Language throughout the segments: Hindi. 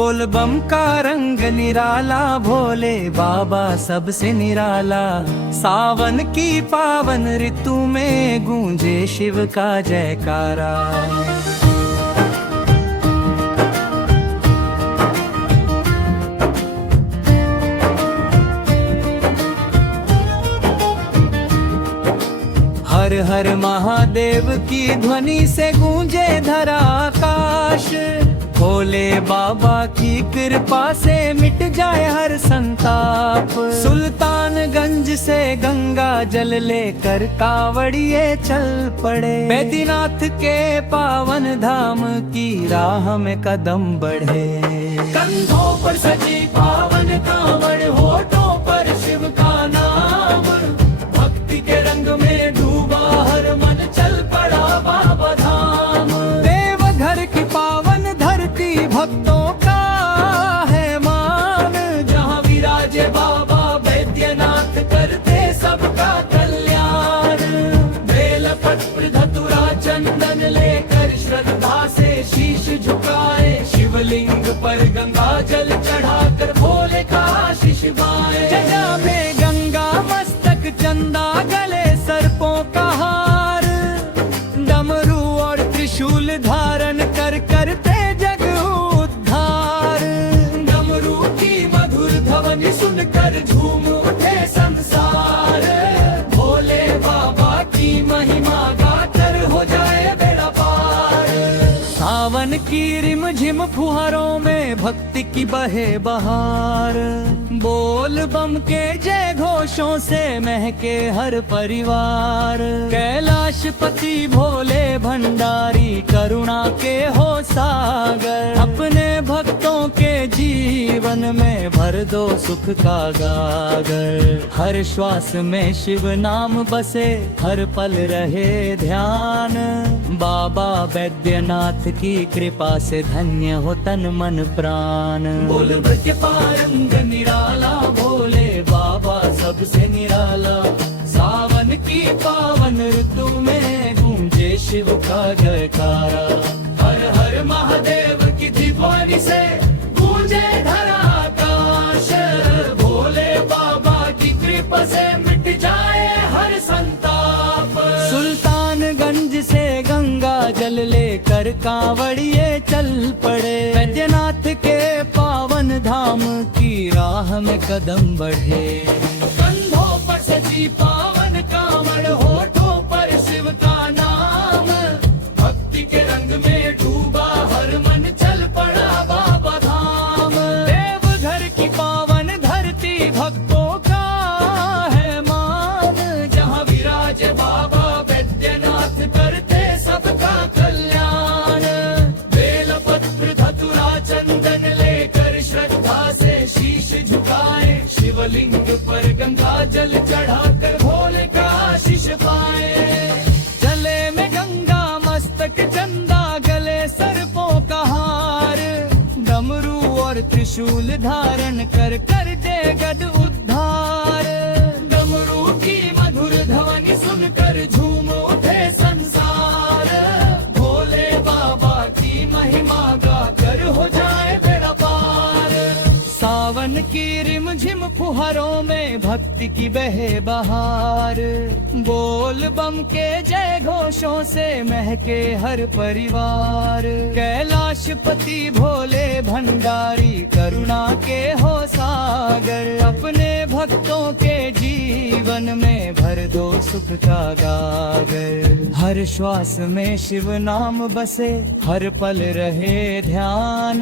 बोल बम का रंग निराला, भोले बाबा सबसे निराला। सावन की पावन ऋतु में गूंजे शिव का जयकारा। हर हर महादेव की ध्वनि से गूंजे धरा आकाश। भोले बाबा की कृपा से मिट जाए हर संताप। सुल्तानगंज से गंगा जल लेकर कावड़िए चल पड़े। बैद्यनाथ के पावन धाम की राह में कदम बढ़े। कंधों पर सजी पावन कांवड़, होठों पर शिव का नाम। भक्ति के रंग में डूबा हर मन, चल पड़ा बाबा धाम। देवघर की पावन धरती भक्तों का है मान। जहाँ विराजे बाबा बैद्यनाथ, करते सबका कल्याण। बेलपत्र धतुरा चंदन लेकर श्रद्धा से शीश झुकाए। शिवलिंग पर गंगा जल चढ़ाकर भोले का आशीष पाए। जटा में गंगा मस्तक चंदा, गले सर्पों का हार। डमरू और त्रिशूल धारण कर करते जग उद्धार। डमरू की मधुर ध्वनि सुनकर झूम उठे संसार। भोले बाबा की महिमा गाकर हो जाए बेड़ा पार। सावन की रिमझिम फुहारों में भक्ति की बहे बहार। बोल बम के जय घोषों से महके हर परिवार। कैलाशपति भोले भंडारी, करुणा के हो सागर। अपने भक्तों के जीवन में भर दो सुख का गागर। हर श्वास में शिव नाम बसे, हर पल रहे ध्यान। बाबा बैद्यनाथ की कृपा से धन्य हो तन मन प्राण। बोल ब्रज पारंग निराला, भोले बाबा सबसे निराला। सावन की पावन ऋतु में गूंजे शिव का जयकारा। हर हर महादेव की ध्वनि से गूंजे धरा आकाश। भोले बाबा की कृपा से मिट जाए हर संताप। सुल्तानगंज से गंगा जल लेकर कांवड़िए चल पड़े। बैद्यनाथ के पावन धाम की राह में कदम बढ़े। कंधों पर सजी पावन कांवड़, होठों पर शिव का नाम। भक्ति के रंग में डूबा हर मन, चल पड़ा बाबा धाम। देवघर की पावन धरती भक्तों का है मान। जहाँ विराजे बाबा बैद्यनाथ, करते सबका कल्याण। बेलपत्र धतुरा चंदन लेकर श्रद्धा से शीश झुकाए। शिवलिंग पर गंगा जल चढ़ाकर भोले का आशीष पाए। जले में गंगा मस्तक चंदा, गले सर्पों का हार। डमरू और त्रिशूल धारण कर कर जगत उद्धार। डमरू की मधुर ध्वनि सुनकर झूम उठे संसार। भोले बाबा की महिमा गाकर हो जाए बेड़ा पार। सावन की रिमझिम फुहारों में भक्ति की बहे बहार। बोल बम के जय घोषों से महके हर परिवार। कैलाशपति भोले भंडारी, करुणा के हो सागर। अपने भक्तों के जीवन में भर दो सुख का गागर। हर श्वास में शिव नाम बसे, हर पल रहे ध्यान।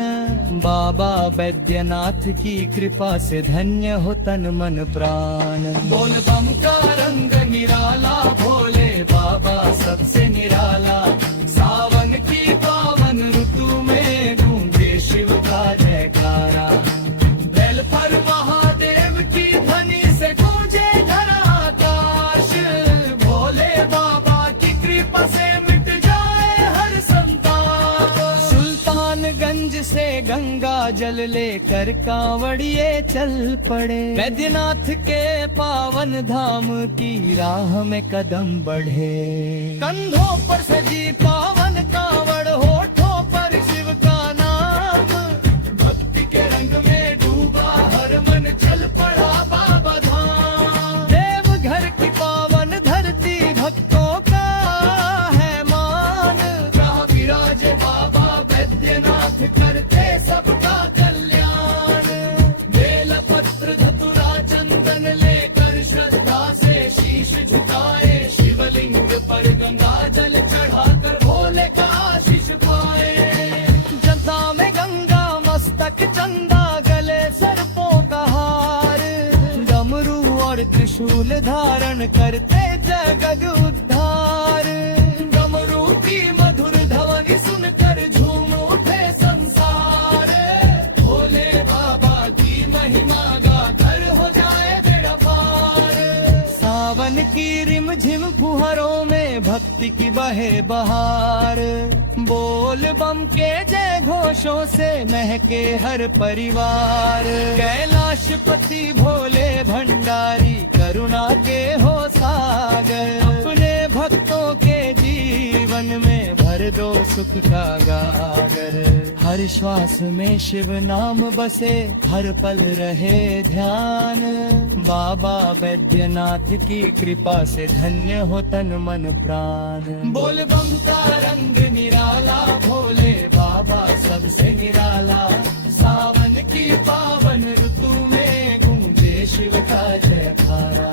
बाबा बैद्यनाथ की कृपा से धन्य हो तन मन प्राण। बोल बम का रंग निराला, भोले बाबा सबसे निराला। सावन की पावन ऋतु में गूंजे शिव का जयकारा। बेल पर महादेव की ध्वनि से गूंजे धरा आकाश। भोले बाबा की कृपा से मिट जाए हर संताप। सुल्तानगंज से गंगा जल लेकर कांवड़िए चल पड़े। बैद्यनाथ के पावन धाम की राह में कदम बढ़े। कंधों पर सजी पावन कांवड़, होठों पर शिव का नाम। भक्ति और त्रिशूल धारण करते जगत उद्धार। डमरू की मधुर ध्वनि सुनकर झूम उठे संसार। भोले बाबा की महिमा गाकर हो जाए बेड़ा पार। सावन की रिमझिम फुहारों में भक्ति की बहे बहार। बोल बम के जय घोषों से महके हर परिवार। कैलाशपति भोले भंडारी करुणा के हो सागर। अपने भक्तों के जीवन में भर दो सुख का गागर। हर श्वास में शिव नाम बसे, हर पल रहे ध्यान। बाबा वैद्यनाथ की कृपा से धन्य हो तन मन प्राण। बोल बम का रंग निराला, भोले बाबा सबसे निराला। सावन की पावन ऋतु में गूंजे शिव का जयकारा।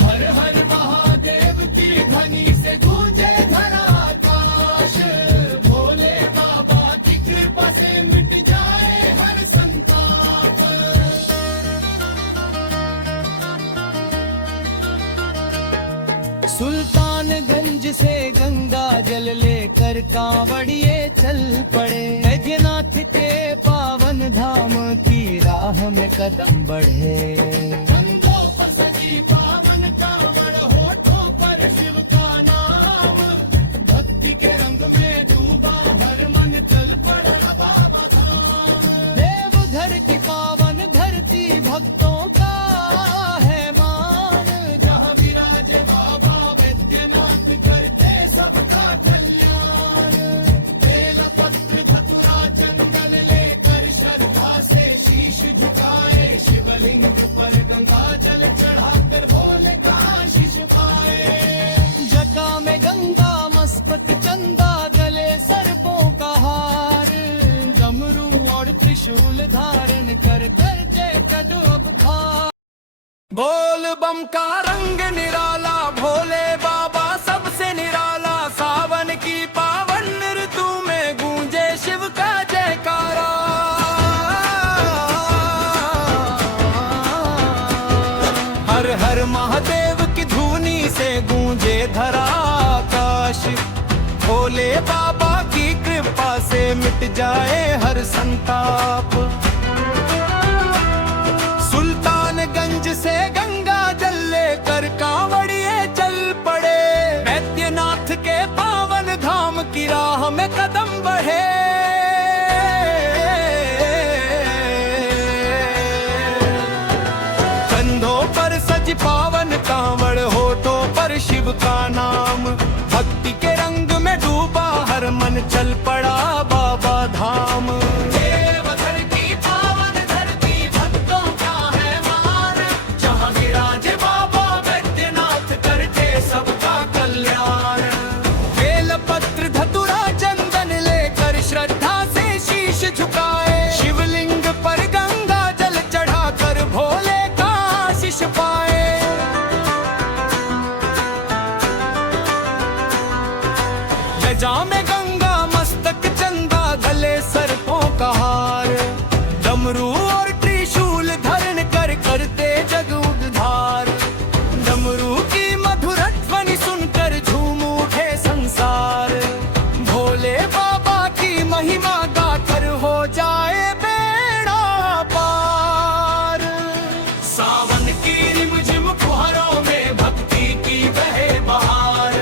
हर हर महादेव की ध्वनि से गूंजे धरा आकाश। भोले बाबा की कृपा से मिट जाए हर संताप। सुल्तानगंज से गंगा जल लेकर कांवड़िए चल पड़े। बैद्यनाथ के पावन धाम की राह में कदम बढ़े। कंधों पर सजी पावन कांवड़, होठों पर शिव का नाम। भक्ति के रंग में डूबा हर मन, चल पड़ा बाबा धाम। देवघर की पावन धरती भक्तों का है मान। जहाँ विराजे बाबा वैद्यनाथ करते सबका कल्याण। बेल पत्र धतुरा चंदन लेकर श्रद्धा से शीश झुकाए। शिवलिंग पर गंगा जल चढ़ाकर भोले का आशीष पाए। जटा में गंगा मस्तक चंदा, गले सर्पों का हार। डमरू और त्रिशूल धारण कर कर जय कदो भार। बोल बम का रंग निराला, भोले बाबा सबसे निराला। सावन की पावन ऋतु में गूंजे शिव का जयकारा। हर हर महादेव की धुनी से गूंजे धरा आकाश। भोले बाबा की कृपा से मिट जाए हर संताप। सुल्तानगंज से गंगा जल लेकर कांवड़िए चल पड़े। बैद्यनाथ के पावन धाम की राह में कदम बढ़े। कंधों पर सज पावन कांवड़, होठों पर शिव का नाम। भक्ति के रंग में डूबा हर मन, चल पड़ा बाबा धाम। देवघर की पावन धरती भक्तों का है मान। जहाँ विराजे बाबा वैद्यनाथ करते सबका कल्याण। बेल पत्र धतुरा चंदन लेकर श्रद्धा से शीश झुकाए। शिवलिंग पर गंगा जल चढ़ाकर भोले का आशीष पाए। गजा में गंगा मस्तक चंदा, गले सर्पों का हार। डमरू और त्रिशूल धारण कर करते जग उद्धार। डमरू की मधुर ध्वनि सुनकर झूम उठे संसार। भोले बाबा की महिमा गाकर हो जाए बेड़ा पार। सावन की रिमझिम फुहारों में भक्ति की बहे बहार।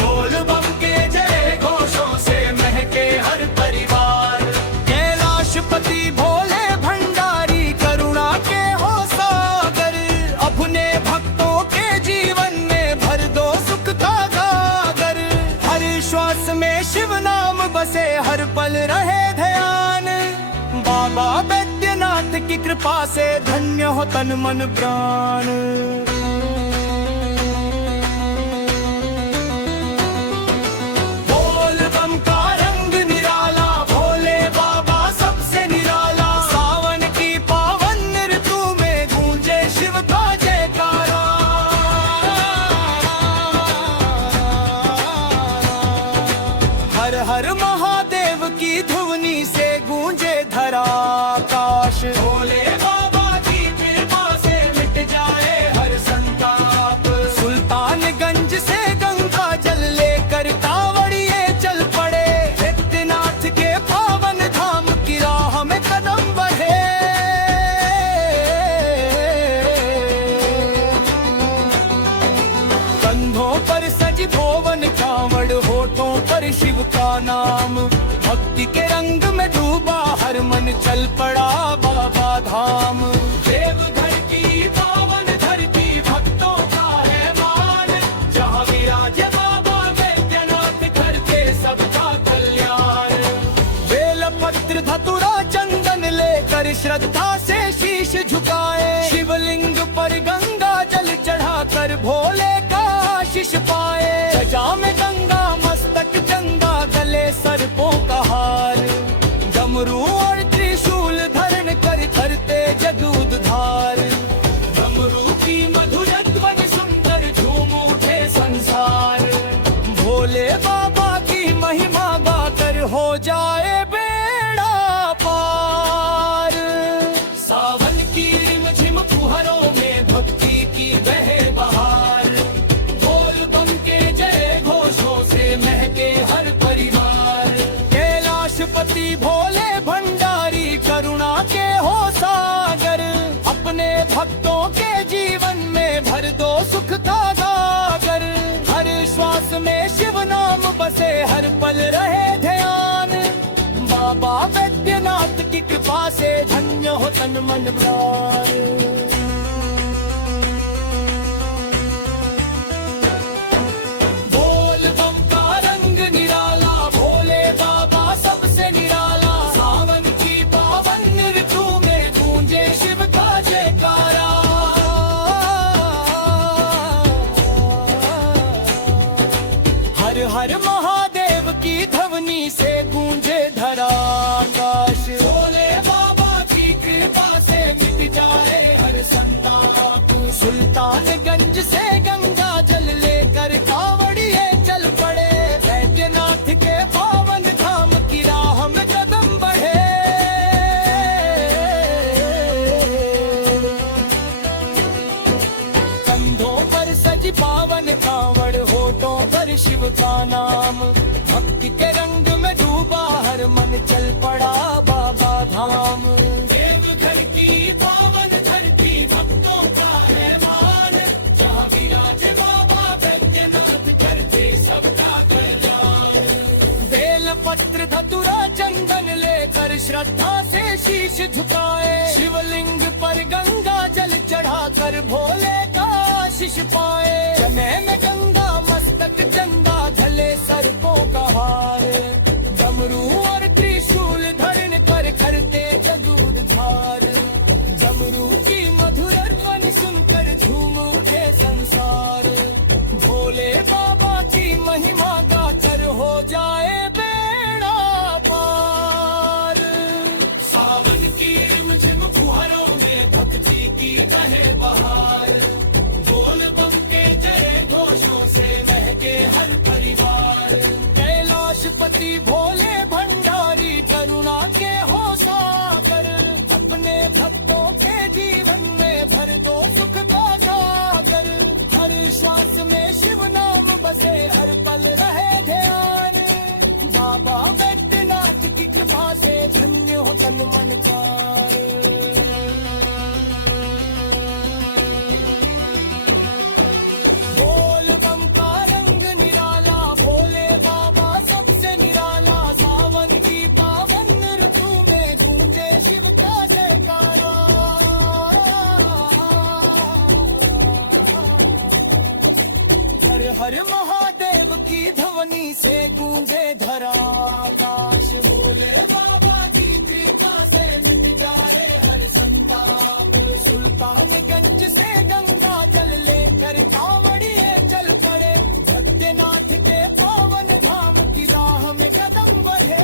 बोल बम के जय घोषों से महके हर परिवार। कैलाशपति भोले भंडारी करुणा के हो सागर। अपने भक्तों के जीवन में भर दो सुख का गागर। हर श्वास में शिव नाम बसे, हर पल रहे ध्यान। बाबा वैद्यनाथ की कृपा से धन्य हो तन मन प्राण। बोल बम का रंग निराला, भोले बाबा सबसे निराला। सावन की पावन ऋतु में गूंजे शिव का जयकारा। हर हर महादेव की धुनी से गूंजे धरा आकाश। भोले बाबा की कृपा से मिट जाए का नाम। भक्ति के रंग में डूबा हर मन चल पड़ा बाबा धाम। देवघर की पावन धरती भक्तों का है मान, जहाँ विराजे बाबा वैद्यनाथ करते सबका कल्याण। बेलपत्र धतुरा चंदन लेकर श्रद्धा से शीश झुकाए, शिवलिंग पर गंगा जल चढ़ाकर भोले का आशीष पाए। सजा में गंगा मस्तक चंदा गले सर्पों का हार, डमरू और त्रिशूल धारण कर करते जग उद्धार। डमरू की मधुर ध्वनि सुनकर झूम उठे संसार, भोले बाबा की महिमा गाकर हो जाए बेड़ा पार। सावन की रिमझिम फुहारों में भक्ति की बहे बहार, बोल बम के जय घोषों से महके हर परिवार। कैलाशपति भोले भंडारी करुणा के हो सागर, अपने भक्तों के जीवन में भर दो सुख का गागर। हर श्वास में शिव नाम बसे हर पल रहे ध्यान, बाबा वैद्यनाथ की कृपा से धन्य हो तन मन प्राण। बोल बम का रंग निराला, भोले बाबा सबसे निराला। सावन की पावन ऋतु में गूंजे शिव का जयकारा। हर हर महादेव की ध्वनि से गूंजे धरा आकाश। भोले बाबा की कृपा से मिट जाए हर संताप। सुल्तानगंज से गंगा जल लेकर कांवड़िए चल पड़े, वैद्यनाथ के पावन धाम की राह में कदम बढ़े। कंधों पर सजी पावन कांवड़, होठों पर शिव का नाम। भक्ति के रंग में डूबा हर मन चल पड़ा बाबा धाम। देवघर की पावन धरती भक्तों का है मान, जहाँ विराजे बाबा वैद्यनाथ करते सबका कल्याण। बेलपत्र धतुरा चंदन लेकर श्रद्धा से शीश झुकाए, शिवलिंग पर गंगा जल चढ़ाकर भोले का आशीष पाए। समय में गंगा मस्तक चंदा गले सर्पों का हार, डमरू और त्रिशूल धारण कर करते जग उद्धार। डमरू की मधुर ध्वनि सुनकर झूम उठे संसार, भोले बाबा की महिमा गाकर हो जाए बेड़ा पार। सावन की रिमझिम फुहारों में भक्ति की बहे बहार, बोल बम के जय घोषों से महके हर परिवार। कैलाशपति भोले भंडारी करुणा के हो सागर, अपने भक्तों के जीवन में भर दो सुख का सागर। हर श्वास में शिव नाम बसे हर पल रहे ध्यान, बाबा वैद्यनाथ की कृपा से धन्य हो तन मन प्राण। बोल बम का रंग निराला, भोले बाबा सबसे निराला। सावन की पावन ऋतु में गूंजे शिव का जयकारा। हर हर महादेव की ध्वनि से गूंजे धरा आकाश। भोले बाबा की कृपा से मिट जाए हर संताप। सुल्तानगंज से गंगा जल लेकर कांवड़िए चल पड़े, भक्तनाथ के पावन धाम की राह में कदम बढ़े।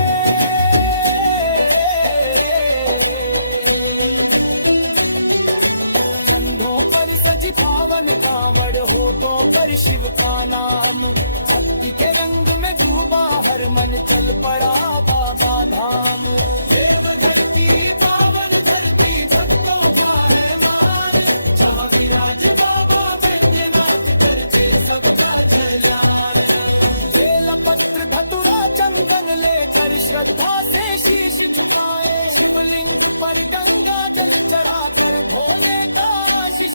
कंधों पर सजी पावन कांवड़, होठों पर शिव का नाम। भक्ति के रंग में डूबा हर मन चल पड़ा बाबा धाम। देवघर की पावन धरती भक्तों का है मान, जहाँ विराजे बाबा वैद्यनाथ करते सबका जयकार। बेलपत्र धतुरा चंदन लेकर श्रद्धा से शीश झुकाए, शिवलिंग पर गंगा जल चढ़ाकर भोले का आशीष।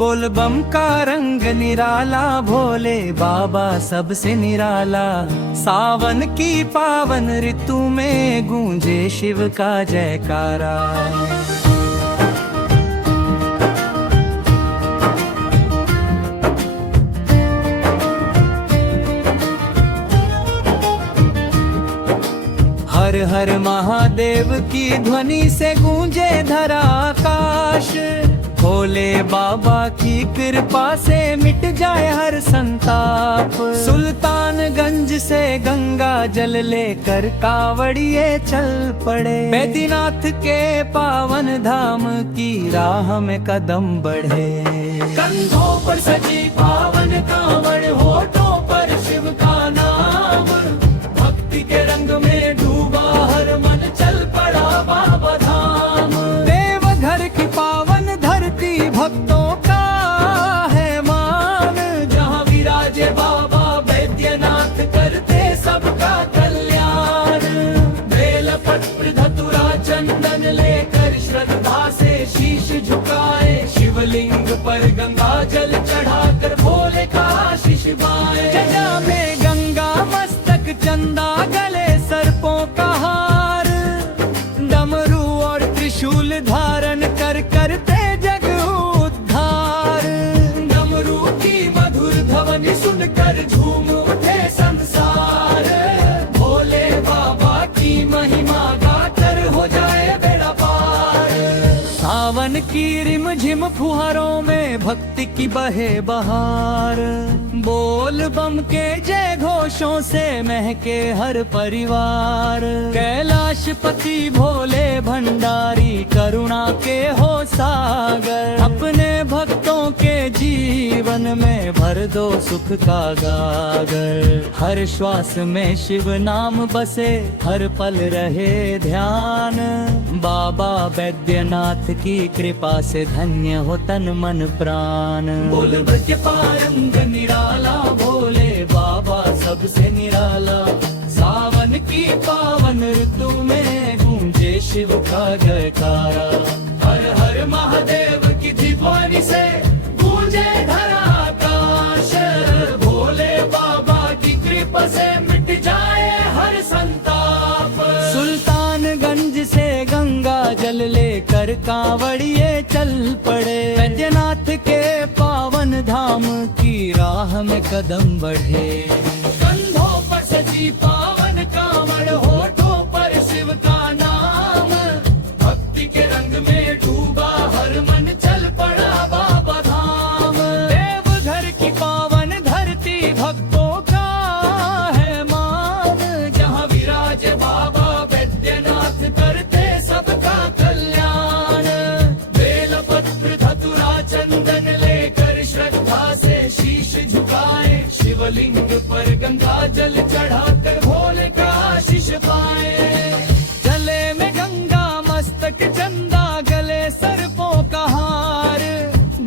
बोल बम का रंग निराला, भोले बाबा सबसे निराला। सावन की पावन ऋतु में गूंजे शिव का जयकारा। हर हर महादेव की ध्वनि से गूंजे धरा आकाश। भोले बाबा की कृपा से मिट जाए हर संताप। सुल्तानगंज से गंगा जल लेकर कावड़िए चल पड़े। बैद्यनाथ के पावन धाम की राह में कदम बढ़े। कंधों पर सजी पावन कांवड़, होठों पर शिव का नाम। भक्ति के रंग में डूबा हर मन, चल पड़ा बाबा धाम। देवघर की पावन धरती भक्तों का है मान। जहाँ विराजे बाबा बैद्यनाथ, करते सबका कल्याण। बेलपत्र धतुरा चंदन लेकर श्रद्धा से शीश झुकाए। शिवलिंग पर गंगा जल चढ़ाकर भोले का आशीष पाए। जटा में गंगा मस्तक चंदा, गले सर्पों का हार। डमरू और त्रिशूल धारण कर करते जग उद्धार। डमरू की मधुर ध्वनि सुनकर झूम उठे संसार। भोले बाबा की महिमा गाकर हो जाए बेड़ा पार। सावन की रिमझिम फुहारों में भक्ति की बहे बहार। बोल बम के जय घोषों से महके हर परिवार। कैलाशपति भोले भंडारी, करुणा के हो सागर। अपने भक्तों के जीवन में भर दो सुख का गागर। हर श्वास में शिव नाम बसे, हर पल रहे ध्यान। बाबा बैद्यनाथ की कृपा से धन्य हो तन मन प्राण। बोल ब्रज पारंग निराला, भोले बाबा सबसे निराला। सावन की पावन ऋतु में गूंजे शिव का जयकारा। हर हर महादेव की ध्वनि से गूंजे धरा आकाश। भोले बाबा की कृपा से मिट जाए हर संताप। सुल्तानगंज से गंगा जल लेकर कांवड़िए चल पड़े। बैद्यनाथ के पावन धाम की राह में कदम बढ़े। कंधों पर सजी पावन कांवड़, होठों पर शिव का नाम। भक्ति के रंग में डूबा हर मन, चल पड़ा बाबा धाम। देवघर की पावन धरती भक्तों का है मान। जहाँ विराजे बाबा बैद्यनाथ, करते सबका कल्याण। बेलपत्र धतुरा चंदन लेकर श्रद्धा से शीश झुकाए। शिवलिंग पर गंगा जल चढ़ाकर भोले का आशीष पाए। जले में गंगा मस्तक चंदा, गले सर्पों का हार।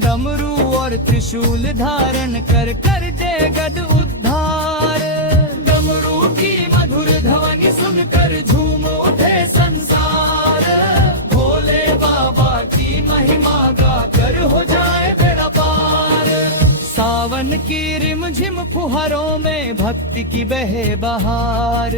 डमरू और त्रिशूल धारण कर कर जगत उद्धार। डमरू की मधुर ध्वनि सुनकर झूम उठे संसार। भोले बाबा की महिमा गाकर हो जाए बेड़ा पार। सावन की रिमझिम फुहारों में भक्ति की बहे बहार।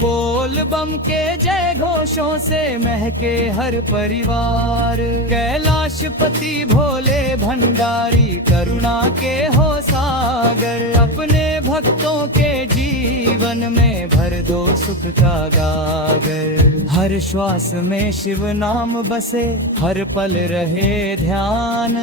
बोल बम के जय घोषों से महके हर परिवार। कैलाशपति भोले भंडारी, करुणा के हो सागर। अपने भक्तों के जीवन में भर दो सुख का गागर। हर श्वास में शिव नाम बसे, हर पल रहे ध्यान।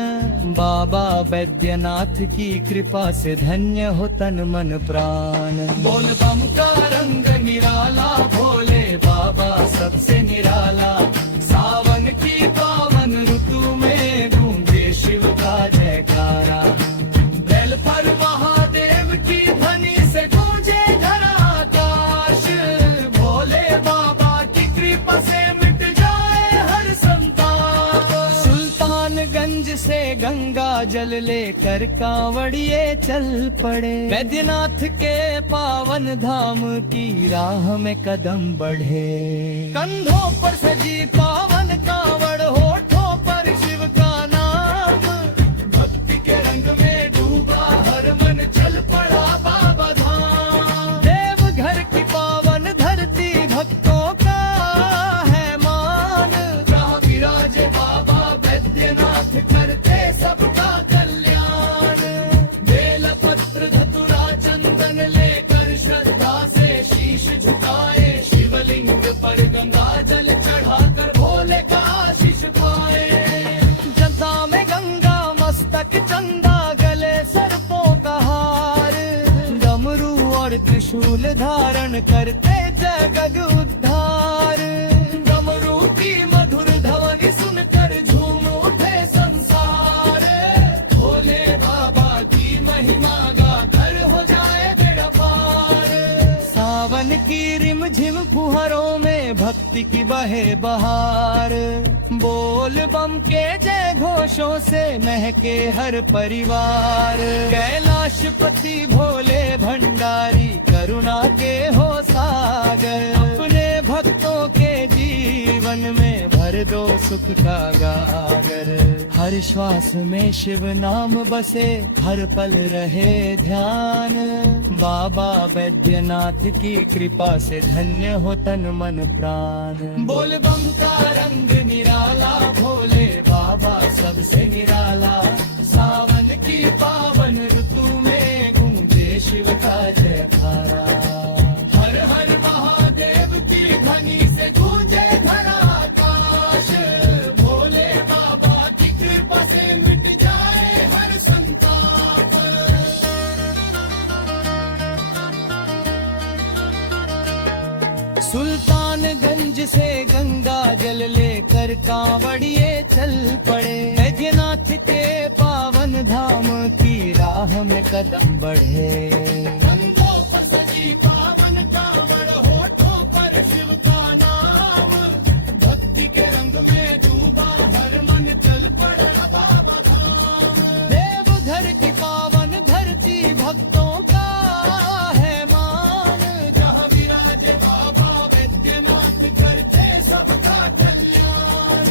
बाबा बैद्यनाथ की कृपा से धन्य हो तन मन प्राण। बोल बम का रंग निराला, भोले बाबा सबसे निराला। सावन की पावन ऋतु में गूंजे शिव का जयकारा। बेल पर महादेव की ध्वनि से गूंजे धरा आकाश। भोले बाबा की कृपा से मिट जाए हर संताप। सुल्तानगंज से गंगा जल लेकर कांवड़िए चल पड़े। बैद्यनाथ के पावन धाम की राह में कदम बढ़े। कंधों पर सजी पावन कांवड़, होठों पर शिव का नाम। भक्ति चंदन लेकर श्रद्धा से शीश झुकाए, शिवलिंग पर गंगा जल चढ़ाकर भोले का आशीष पाए। जटा में गंगा मस्तक चंदा, गले सर्पों का हार, डमरू और त्रिशूल धारण करते जगत उद्धार। डमरू की मधुर ध्वनि सुनकर झूम उठे संसार, भोले बाबा की महिमा गाकर हो जाए बेड़ा पार। सावन की रिमझिम फुहारों में भक्ति की बहे बहार, बोल बम के जय घोषों से महके हर परिवार। कैलाशपति भोले भंडारी करुणा के हो सागर, अपने भक्तों के जीवन में भर दो सुख का गागर। हर श्वास में शिव नाम बसे, हर पल रहे ध्यान, बाबा वैद्यनाथ की कृपा से धन्य हो तन मन प्राण। बोल बम का रंग निराला, भोले बाबा सबसे निराला। सावन की पावन ऋतु में गूंजे शिव का जयकारा। हर हर महादेव की ध्वनि से गूंजे धरा आकाश, भोले बाबा की कृपा से मिट जाए हर संताप। सुल्तानगंज से गंगा जल लेकर कांवड़िए चल पड़े, बैद्यनाथ के पावन धाम की राह में कदम बढ़े। कंधों पर सजी पावन कांवड़, होठों पर शिव का नाम, भक्ति के रंग में डूबा हर मन चल पड़ा बाबा धाम। देवघर की पावन धरती भक्तों का है मान, जहाँ विराजे बाबा वैद्यनाथ करते सबका कल्याण।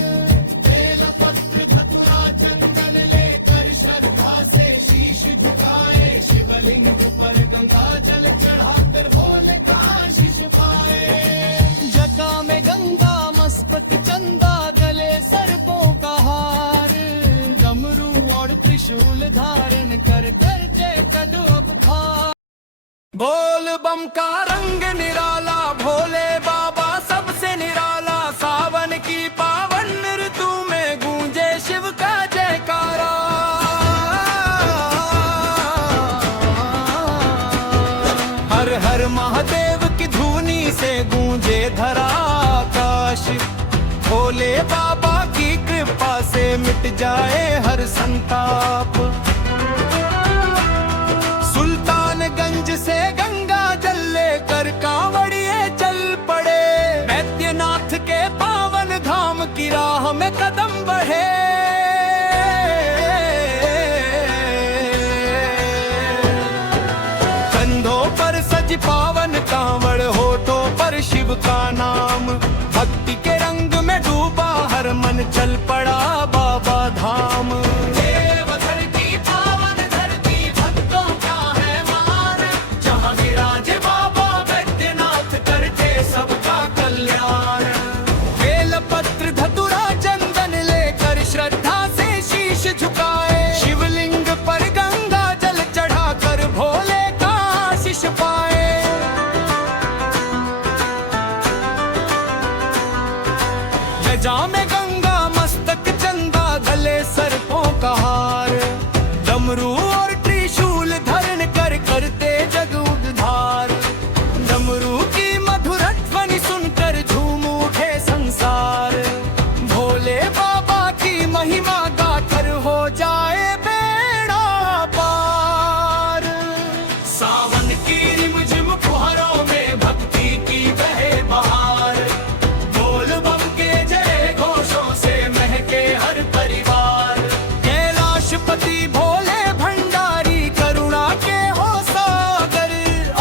बेल पत्र धतूरा चंदन लेकर श्रद्धा से शीश झुकाए, शिवलिंग पर गंगा जल चढ़ाकर भोले का आशीष पाए। जटा में गंगा मस्तक चंदा, गले सर्पों का हार, डमरू और त्रिशूल धारण कर जय कदो बुखार। बोल बम का रंग निराला, भोले बाबा सबसे निराला। सावन की पावन ऋतु में गूंजे शिव का जयकारा। हर हर महादेव की धुनी से गूंजे धरा आकाश, भोले बाबा की कृपा से मिट जाए हर संताप। सुल्तानगंज से गंगा जल लेकर कांवड़िए चल पड़े, बैद्यनाथ के पावन धाम की राह में कदम बढ़े। कंधों पर सज पावन कांवड़, होठों पर शिव का नाम, भक्ति के रंग में डूबा हर मन चल पड़ा बाबा धाम। देवघर की पावन धरती भक्तों का है मान, जहाँ विराजे बाबा वैद्यनाथ करते सबका कल्याण। बेल पत्र धतूरा चंदन लेकर श्रद्धा से शीश झुकाए, शिवलिंग पर गंगा जल चढ़ाकर भोले का आशीष पाए। गजा में गंगा मस्तक चंदा, गले सर्पों का हार, डमरू और त्रिशूल धरण कर करते जग उद्धार। डमरू की मधुर ध्वनि सुनकर झूम उठे संसार, भोले बाबा की महिमा गाकर हो जाए बेड़ा पार। सावन की रिमझिम फुहारों में भक्ति की बहे बहार, बोल बम के जय घोषों से महके हर परिवार। कैलाशपति भोले भंडारी करुणा के हो सागर,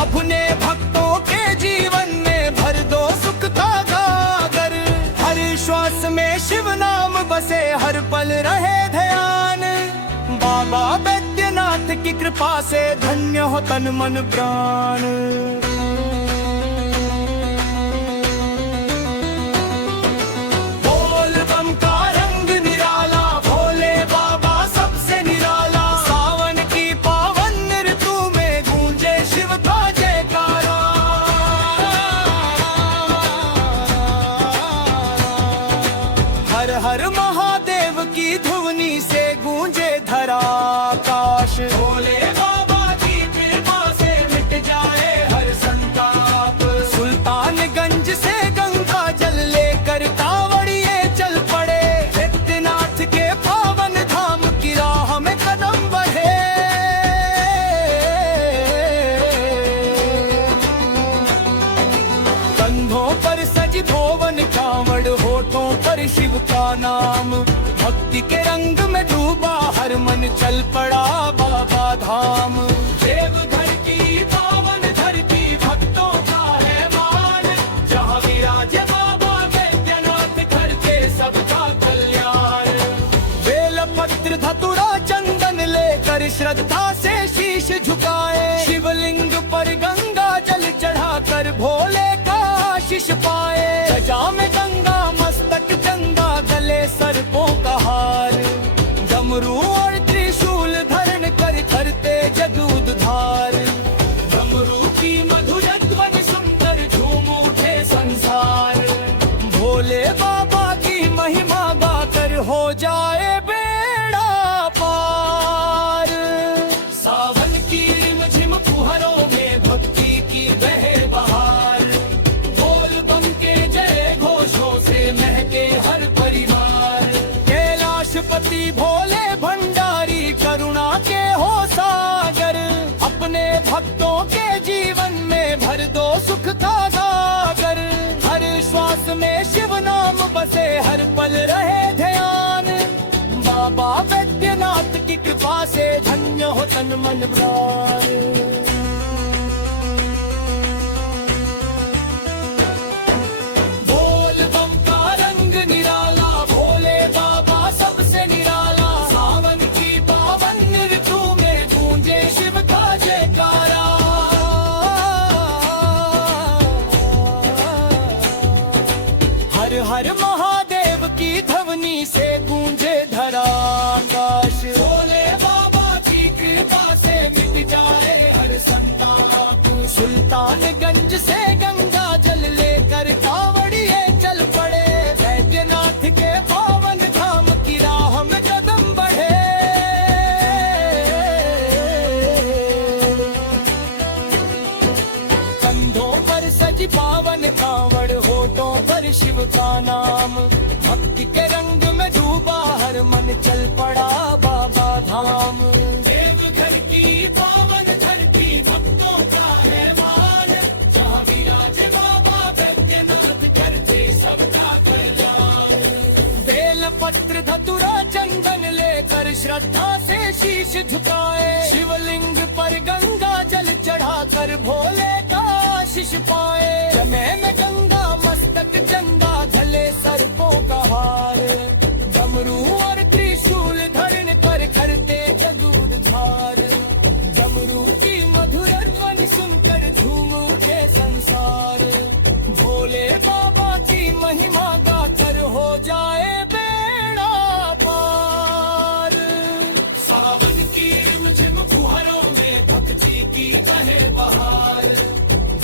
अपने भक्तों के जीवन में भर दो सुख का गागर। हर श्वास में शिव नाम बसे, हर पल रहे ध्यान, बाबा वैद्यनाथ की कृपा से धन्य हो तन मन प्राण। बोल बम का रंग निराला, भोले बाबा सबसे निराला। सावन की पावन ऋतु में गूंजे शिव का कर शिव का नाम। भक्ति के रंग में डूबा हर मन चल पड़ा बाबा धाम। देवघर की पावन धरती भक्तों का है मान, जहाँ विराजे बाबा वैद्यनाथ करते सबका कल्याण। बेल पत्र धतुरा चंदन लेकर श्रद्धा से शीश झुकाए, शिवलिंग पर गंगा जल चढ़ाकर भोले का आशीष पाए। सजा में गंगा मस्तक चंदा गले सर्पों का हार, डमरू और त्रिशूल धरण कर करते जग उद्धार। डमरू की मधुर ध्वनि सुनकर झूम उठे संसार, भोले बाबा की महिमा गाकर हो जाए बेड़ा पार। सावन की रिमझिम फुहारों में भक्ति की बहे बहार, बोल बम के जय घोषों से महके हर परिवार। कैलाशपति भोले भंडारी करुणा के हो सागर, अपने भक्तों के जीवन में भर दो सुख का सागर। हर श्वास में शिव नाम बसे हर पल रहे ध्यान, बाबा वैद्यनाथ की कृपा से धन्य हो तन मन प्राण। बोल बम का रंग निराला, भोले बाबा सबसे निराला। सावन की पावन ऋतु में गूंजे शिव का जयकारा। हर हर महादेव की ध्वनि से गूंजे धराकाश। भोले बाबा की कृपा से मिट जाए हर संताप। सुल्तानगंज से गंगा जल लेकर कांवड़िए चल पड़े, वैद्यनाथ के पावन धाम की राह में कदम बढ़े। कंधों पर सजी पावन कांवड़, होठों पर शिव का नाम। भक्ति के रंग में डूबा हर मन चल पड़ा बाबा धाम। देवघर की पावन धरती भक्तों का है मान, जहाँ विराजे बाबा वैद्यनाथ करते सबका कल्याण। बेल पत्र धतुरा चंदन लेकर श्रद्धा से शीश झुकाए, शिवलिंग पर गंगा जल चढ़ाकर भोले का आशीष पाए। जमे में गंगा मस्तक चंदा गले सर्पों का हार, डमरू और त्रिशूल धरण कर करते जग उद्धार। डमरू की मधुर ध्वनि सुनकर झूम उठे संसार, भोले बाबा की महिमा गाकर हो जाए बेड़ा पार। सावन की रिमझिम फुहारों में भक्ति की बहे बहार,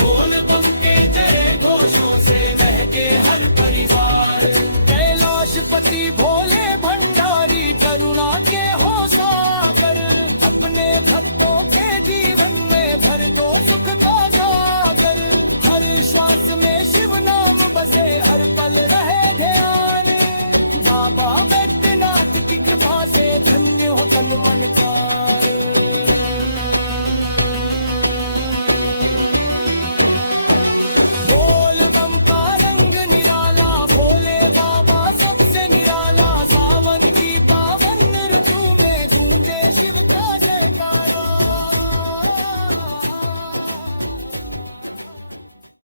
बोल बम के जय घोषों से महके हर परिवार। कैलाशपति भोले भंडारी करुणा के हो सागर, अपने भक्तों के जीवन में भर दो सुख का सागर। हर श्वास में शिव नाम बसे हर पल रहे ध्यान, बाबा वैद्यनाथ की कृपा से धन्य हो तन मन प्राण।